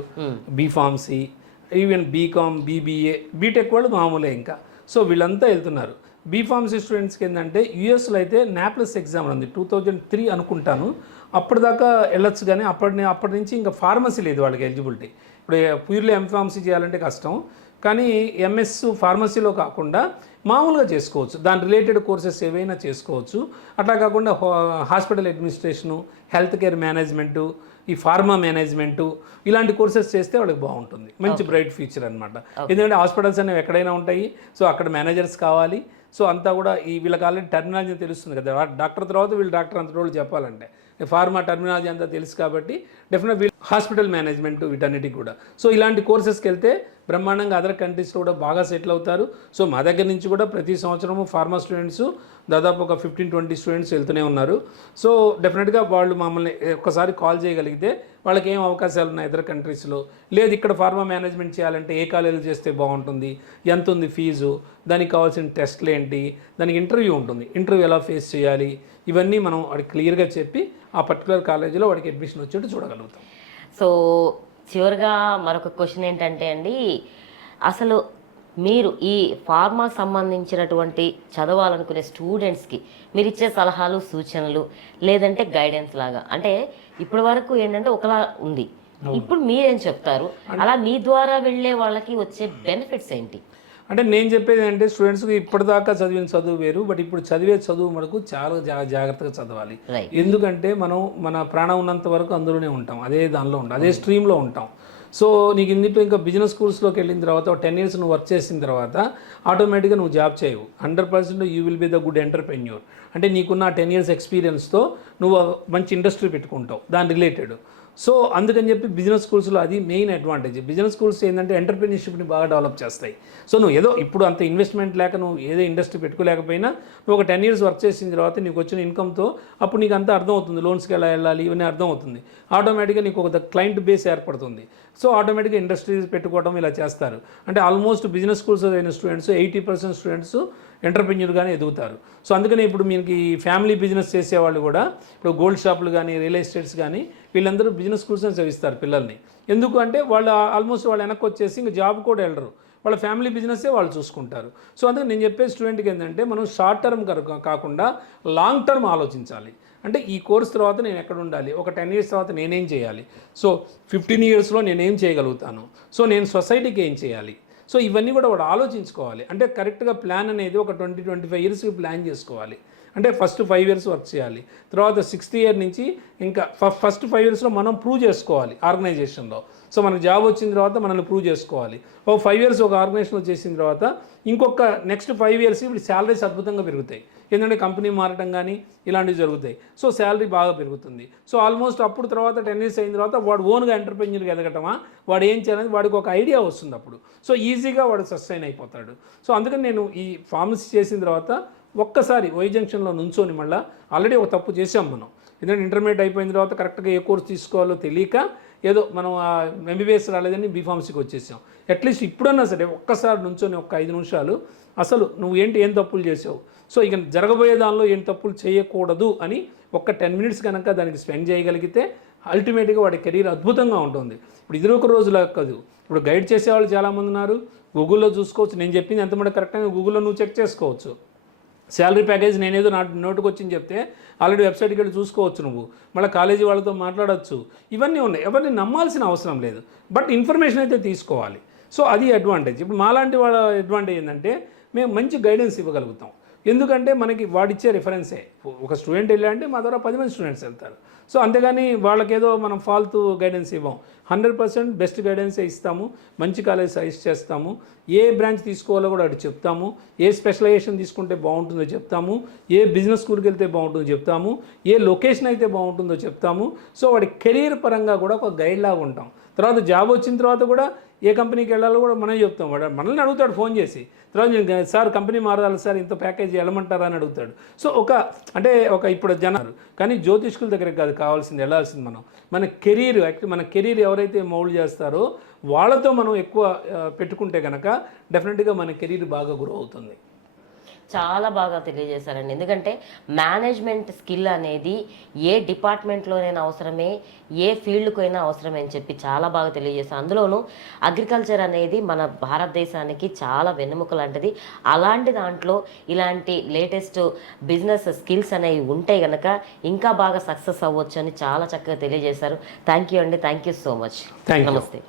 B Pharmacy, even BCom, BBA, BTech వాళ్ళు మామూలే ఇంకా. సో వీళ్ళంతా వెళ్తున్నారు. బీఫార్మసీ స్టూడెంట్స్కి ఏంటంటే యూఎస్లో అయితే నాప్లస్ ఎగ్జామ్ ఉంది 2003 అనుకుంటాను. అప్పటిదాకా వెళ్ళొచ్చు, కానీ అప్పటి నుంచి ఇంకా ఫార్మసీ లేదు వాళ్ళకి ఎలిజిబిలిటీ. ఇప్పుడు ప్యూర్లీ ఎంఫార్మసీ చేయాలంటే కష్టం, కానీ ఎంఎస్ ఫార్మసీలో కాకుండా మామూలుగా చేసుకోవచ్చు, దాని రిలేటెడ్ కోర్సెస్ ఏవైనా చేసుకోవచ్చు. అట్లా కాకుండా hospital administration, health care management, ఈ ఫార్మా మేనేజ్మెంటు, ఇలాంటి కోర్సెస్ చేస్తే వాళ్ళకి బాగుంటుంది, మంచి బ్రైట్ ఫ్యూచర్ అనమాట. ఎందుకంటే హాస్పిటల్స్ అనేవి ఎక్కడైనా ఉంటాయి, సో అక్కడ మేనేజర్స్ కావాలి. సో అంతా కూడా వీళ్ళకి ఆల్రెడీ టర్మినాలజీ తెలుస్తుంది కదా, డాక్టర్ తర్వాత వీళ్ళు డాక్టర్ అంత రోజులు చెప్పాలంటే ఫార్మా టర్మినాలజీ అంతా తెలుసు కాబట్టి డెఫినెట్ వీళ్ళు హాస్పిటల్ మేనేజ్మెంట్ వీటన్నిటికి కూడా. సో ఇలాంటి కోర్సెస్కి వెళ్తే బ్రహ్మాండంగా అదర్ కంట్రీస్లో కూడా బాగా సెటిల్ అవుతారు. సో మా దగ్గర నుంచి కూడా ప్రతి సంవత్సరము ఫార్మా స్టూడెంట్స్ దాదాపు ఒక 15-20 స్టూడెంట్స్ వెళ్తూనే ఉన్నారు. సో డెఫినెట్గా వాళ్ళు మమ్మల్ని ఒక్కసారి కాల్ చేయగలిగితే వాళ్ళకి ఏం అవకాశాలు ఉన్నాయి అదర్ కంట్రీస్లో, లేదు ఇక్కడ ఫార్మా మేనేజ్మెంట్ చేయాలంటే ఏ కాలేజీలో చేస్తే బాగుంటుంది, ఎంత ఉంది ఫీజు, దానికి కావాల్సిన టెస్ట్లు ఏంటి, దానికి ఇంటర్వ్యూ ఉంటుంది, ఇంటర్వ్యూ ఎలా ఫేస్ చేయాలి, ఇవన్నీ మనం వాడికి క్లియర్గా చెప్పి ఆ పర్టికులర్ కాలేజీలో వాడికి అడ్మిషన్ వచ్చేట్టు చూడగలుగుతాం. సో చివరిగా మరొక క్వశ్చన్ ఏంటంటే అండి, అసలు మీరు ఈ ఫార్మాకు సంబంధించినటువంటి చదవాలనుకునే స్టూడెంట్స్కి మీరు ఇచ్చే సలహాలు, సూచనలు, లేదంటే గైడెన్స్ లాగా, అంటే ఇప్పటి వరకు ఏంటంటే ఒకలా ఉంది, ఇప్పుడు మీరేం చెప్తారు, అలా మీ ద్వారా వెళ్ళే వాళ్ళకి వచ్చే బెనిఫిట్స్ ఏంటి? అంటే నేను చెప్పేది అంటే స్టూడెంట్స్కి ఇప్పటిదాకా చదివిన చదువు వేరు, బట్ ఇప్పుడు చదివే చదువు మనకు చాలా జాగ్రత్తగా చదవాలి. ఎందుకంటే మనం మన ప్రాణం ఉన్నంత వరకు అందులోనే ఉంటాం, అదే దానిలో ఉంటాం, అదే స్ట్రీమ్లో ఉంటాం. సో నీకు ఇందులో ఇంకా బిజినెస్ స్కూల్స్లోకి వెళ్ళిన తర్వాత ఒక 10 years నువ్వు వర్క్ చేసిన తర్వాత ఆటోమేటిక్గా నువ్వు జాబ్ చేయవు, 100% you will be the good entrepreneur. అంటే నీకున్న 10 years ఎక్స్పీరియన్స్తో నువ్వు మంచి ఇండస్ట్రీ పెట్టుకుంటావు దాని రిలేటెడ్. సో అందుకని చెప్పి బిజినెస్ స్కూల్స్లో అది మెయిన్ అడ్వాంటేజ్. బిజినెస్ స్కూల్స్ ఏంటంటే ఎంటర్ప్రెన్యూర్షిప్ని బాగా డెవలప్ చేస్తాయి. సో నువ్వు ఏదో ఇప్పుడు అంత ఇన్వెస్ట్మెంట్ లేక నువ్వు ఏదో ఇండస్ట్రీ పెట్టుకోలేకపోయినా నువ్వు ఒక 10 years వర్క్ చేసిన తర్వాత నీకు వచ్చిన ఇన్కమ్తో అప్పుడు నీకు అంతా అర్థమవుతుంది, లోన్స్కి ఎలా వెళ్ళాలి ఇవన్నీ అర్థమవుతుంది. ఆటోమేటిక్గా నీకు ఒక క్లయింట్ బేస్ ఏర్పడుతుంది. సో ఆటోమేటిక్గా ఇండస్ట్రీస్ పెట్టుకోవడం ఇలా చేస్తారు. అంటే ఆల్మోస్ట్ బిజినెస్ స్కూల్స్ అయిన స్టూడెంట్స్ 80% స్టూడెంట్స్ ఎంటర్ప్రెన్యూర్గానే ఎదుగుతారు. సో అందుకని ఇప్పుడు మీకు ఈ ఫ్యామిలీ బిజినెస్ చేసేవాళ్ళు కూడా ఇప్పుడు గోల్డ్ షాపులు కానీ, రియల్ ఎస్టేట్స్ కానీ, వీళ్ళందరూ బిజినెస్ స్కూల్స్ని చదివిస్తారు పిల్లల్ని. ఎందుకు అంటే వాళ్ళు ఆల్మోస్ట్ వాళ్ళు వెనక్కి వచ్చేసి ఇంకా జాబ్ కూడా వెళ్ళరు, వాళ్ళ ఫ్యామిలీ బిజినెస్సే వాళ్ళు చూసుకుంటారు. సో అందుకని నేను చెప్పే స్టూడెంట్కి ఏంటంటే మనం షార్ట్ టర్మ్ కాకుండా లాంగ్ టర్మ్ ఆలోచించాలి. అంటే ఈ కోర్స్ తర్వాత నేను ఎక్కడ ఉండాలి, ఒక 10 years తర్వాత నేనేం చేయాలి, సో 15 yearsలో నేనేం చేయగలుగుతాను, సో నేను సొసైటీకి ఏం చేయాలి, సో ఇవన్నీ కూడా వాడు ఆలోచించుకోవాలి. అంటే కరెక్ట్గా ప్లాన్ అనేది ఒక 20-25 yearsకి ప్లాన్ చేసుకోవాలి. అంటే ఫస్ట్ 5 years వర్క్ చేయాలి, తర్వాత 6th year నుంచి ఇంకా ఫస్ట్ 5 yearsలో మనం ప్రూవ్ చేసుకోవాలి ఆర్గనైజేషన్లో. సో మనకు జాబ్ వచ్చిన తర్వాత మనల్ని ప్రూవ్ చేసుకోవాలి. ఒక 5 years ఒక ఆర్గనైజేషన్లో చేసిన తర్వాత ఇంకొక నెక్స్ట్ 5 years ఇప్పుడు శాలరీస్ అద్భుతంగా పెరుగుతాయి, ఎందుకంటే కంపెనీ మారటం కానీ ఇలాంటివి జరుగుతాయి. సో శాలరీ బాగా పెరుగుతుంది. సో ఆల్మోస్ట్ అప్పుడు తర్వాత 10 years అయిన తర్వాత వాడు ఓన్గా ఎంటర్ప్రెన్యూర్గా ఎదగటమా, వాడు ఏం చేయాలని వాడికి ఒక ఐడియా వస్తుంది అప్పుడు. సో ఈజీగా వాడు సస్టైన్ అయిపోతాడు. సో అందుకని నేను ఈ ఫార్మసీ చేసిన తర్వాత ఒక్కసారి వై జంక్షన్లో నుంచొని మళ్ళీ ఆల్రెడీ ఒక తప్పు చేసాం మనం, ఎందుకంటే ఇంటర్మీడియట్ అయిపోయిన తర్వాత కరెక్ట్గా ఏ కోర్స్ తీసుకోవాలో తెలియక ఏదో మనం ఎంబీబీఎస్ రాలేదని బీఫార్మసీకి వచ్చేసాం. అట్లీస్ట్ ఇప్పుడన్నా సరే ఒక్కసారి నుంచొని ఒక 5 నిమిషాలు అసలు నువ్వు ఏం తప్పులు చేసావు, సో ఇక జరగబోయే దానిలో ఏం తప్పులు చేయకూడదు అని ఒక 10 minutes కనుక దానికి స్పెండ్ చేయగలిగితే అల్టిమేట్గా వాడి కెరీర్ అద్భుతంగా ఉంటుంది. ఇప్పుడు ఇది ఒక రోజులా కాదు, ఇప్పుడు గైడ్ చేసేవాళ్ళు చాలామంది ఉన్నారు, గూగుల్లో చూసుకోవచ్చు, నేను చెప్పింది ఎంతమంది కరెక్ట్గా గూగుల్లో నువ్వు చెక్ చేసుకోవచ్చు. శాలరీ ప్యాకేజ్ నేనేదో నోటుకు వచ్చింది చెప్తే ఆల్రెడీ వెబ్సైట్కి వెళ్ళి చూసుకోవచ్చు, నువ్వు మళ్ళీ కాలేజీ వాళ్ళతో మాట్లాడవచ్చు, ఇవన్నీ ఉన్నాయి. ఎవరిని నమ్మాల్సిన అవసరం లేదు, బట్ ఇన్ఫర్మేషన్ అయితే తీసుకోవాలి. సో అది అడ్వాంటేజ్. ఇప్పుడు మాలాంటి వాళ్ళ అడ్వాంటేజ్ ఏంటంటే మేము మంచి గైడెన్స్ ఇవ్వగలుగుతాం, ఎందుకంటే మనకి వాడిచ్చే రిఫరెన్సే. ఒక స్టూడెంట్ వెళ్ళాలంటే మా ద్వారా 10 మంది స్టూడెంట్స్ వెళ్తారు. సో అంతేగాని వాళ్ళకేదో మనం ఫాల్తూ గైడెన్స్ ఇవ్వం, 100% బెస్ట్ గైడెన్సే ఇస్తాము, మంచి కాలేజ్ సజెస్ట్ చేస్తాము, ఏ బ్రాంచ్ తీసుకోవాలో కూడా అటు చెప్తాము, ఏ స్పెషలైజేషన్ తీసుకుంటే బాగుంటుందో చెప్తాము, ఏ బిజినెస్ స్కూల్కి వెళ్తే బాగుంటుందో చెప్తాము, ఏ లొకేషన్ అయితే బాగుంటుందో చెప్తాము. సో వాడి కెరీర్ పరంగా కూడా ఒక గైడ్ లాగా ఉంటాం. తర్వాత జాబ్ వచ్చిన తర్వాత కూడా ఏ కంపెనీకి వెళ్ళాలో కూడా మనం చెప్తాం. వాడు మనల్ని అడుగుతాడు ఫోన్ చేసి, తర్వాత నేను సార్ కంపెనీ మారాలి సార్, ఇంత ప్యాకేజీ వెళ్ళమంటారా అని అడుగుతాడు. సో ఒక ఇప్పుడు జనాలు కానీ జ్యోతిష్కుల దగ్గరికి కాదు కావాల్సింది, వెళ్ళాల్సింది మనం మన కెరీర్. యాక్చువల్లీ మన కెరీర్ ఎవరైతే మౌల్డ్ చేస్తారో వాళ్ళతో మనం ఎక్కువ పెట్టుకుంటే కనుక డెఫినెట్గా మన కెరీర్ బాగా గ్రో అవుతుంది. చాలా బాగా తెలియజేశారండి. ఎందుకంటే మేనేజ్మెంట్ స్కిల్ అనేది ఏ డిపార్ట్మెంట్లోనైనా అవసరమే, ఏ ఫీల్డ్కైనా అవసరమే అని చెప్పి చాలా బాగా తెలియజేశారు. అందులోనూ అగ్రికల్చర్ అనేది మన భారతదేశానికి చాలా వెన్నెముక లాంటిది. అలాంటి దాంట్లో ఇలాంటి లేటెస్ట్ బిజినెస్ స్కిల్స్ అనేవి ఉంటే గనక ఇంకా బాగా సక్సెస్ అవ్వచ్చు అని చాలా చక్కగా తెలియజేశారు. థ్యాంక్ యూ అండి. Thank you so much. Thank you. నమస్తే.